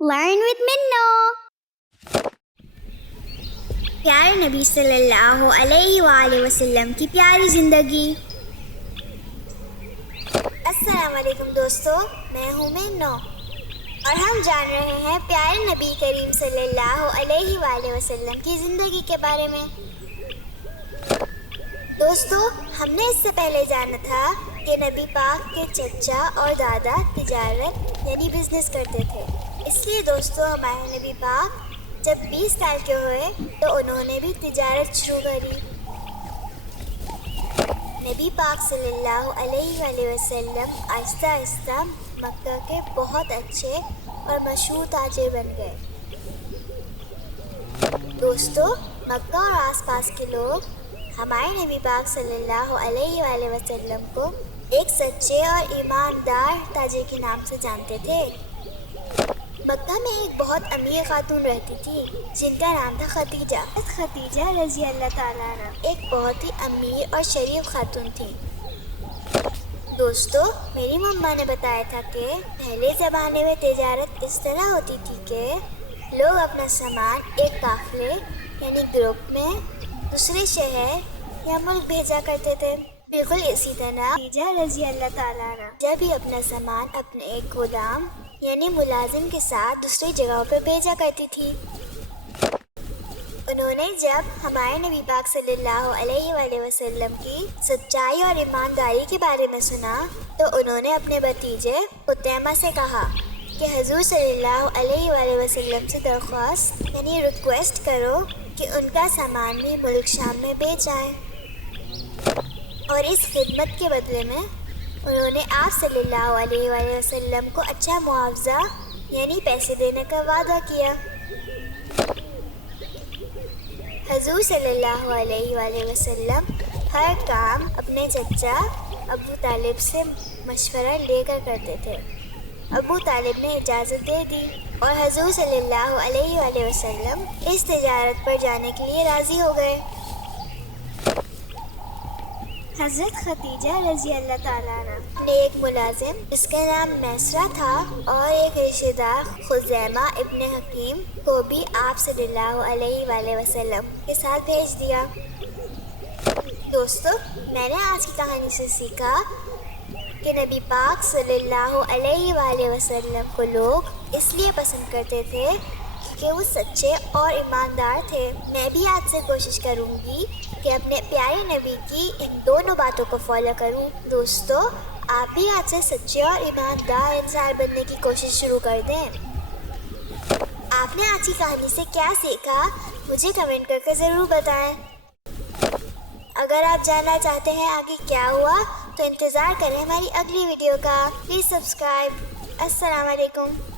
Learn with Minno. پیارے نبی صلی اللہ علیہ وآلہ وسلم کی پیاری زندگی۔ السلام علیکم دوستو، میں ہوں منو اور ہم جان رہے ہیں پیارے نبی کریم صلی اللہ علیہ وآلہ وسلم کی زندگی کے بارے میں۔ دوستو، ہم نے اس سے پہلے جانا تھا کہ نبی پاک کے چچا اور دادا تجارت یعنی بزنس کرتے تھے۔ اس لیے دوستو، ہمارے نبی پاک جب 20 سال کے ہوئے تو انہوں نے بھی تجارت شروع کری۔ نبی پاک صلی اللہ علیہ وآلہ وسلم آہستہ آہستہ مکہ کے بہت اچھے اور مشہور تاجر بن گئے۔ دوستو، مکہ اور آس پاس کے لوگ ہمارے نبی پاک صلی اللہ علیہ وآلہ وسلم کو ایک سچے اور ایماندار تاجر کے نام سے جانتے تھے۔ مکہ میں ایک بہت امیر خاتون رہتی تھی جن کا نام تھا خدیجہ رضی اللہ تعالیٰ عنہ ایک بہت ہی امیر اور شریف خاتون تھی۔ دوستو، میری مما نے بتایا تھا کہ پہلے زمانے میں تجارت اس طرح ہوتی تھی کہ لوگ اپنا سامان ایک قافلے یعنی گروپ میں دوسرے شہر یا ملک بھیجا کرتے تھے۔ بالکل اسی طرح خدیجہ رضی اللہ تعالیٰ عنہ جب بھی اپنا سامان اپنے ایک غلام یعنی ملازم کے ساتھ دوسری جگہوں پہ بھیجا کرتی تھی۔ انہوں نے جب ہمارے نبی پاک صلی اللہ علیہ وآلہ وسلم کی سچائی اور ایمانداری کے بارے میں سنا تو انہوں نے اپنے بھتیجے فتیمہ سے کہا کہ حضور صلی اللہ علیہ وآلہ وسلم سے درخواست یعنی ریکویسٹ کرو کہ ان کا سامان بھی ملک شام میں بھیج جائے، اور اس خدمت کے بدلے میں انہوں نے آپ صلی اللہ علیہ وآلہ وسلم کو اچھا معاوضہ یعنی پیسے دینے کا وعدہ کیا۔ حضور صلی اللہ علیہ وآلہ وسلم ہر کام اپنے چچا ابو طالب سے مشورہ لے کر کرتے تھے۔ ابو طالب نے اجازت دے دی اور حضور صلی اللہ علیہ وآلہ وسلم اس تجارت پر جانے کے لیے راضی ہو گئے۔ حضرت خدیجہ رضی اللہ تعالیٰ عنہ نے ایک ملازم جس کا نام میسرہ تھا اور ایک رشتہ دار خزیمہ ابن حکیم کو بھی آپ صلی اللہ علیہ وآلہ وسلم کے ساتھ بھیج دیا۔ دوستو، میں نے آج کی کہانی سے سیکھا کہ نبی پاک صلی اللہ علیہ وآلہ وسلم کو لوگ اس لیے پسند کرتے تھے کہ وہ سچے اور ایماندار تھے۔ میں بھی آج سے کوشش کروں گی کہ اپنے پیارے نبی کی ان دونوں باتوں کو فالو کروں۔ دوستو، آپ بھی آج سے سچے اور ایماندار انسان بننے کی کوشش شروع کر دیں۔ آپ نے آج کی کہانی سے کیا سیکھا مجھے کمنٹ کر کے ضرور بتائیں۔ اگر آپ جاننا چاہتے ہیں آگے کیا ہوا تو انتظار کریں ہماری اگلی ویڈیو کا۔ Please subscribe. السلام علیکم۔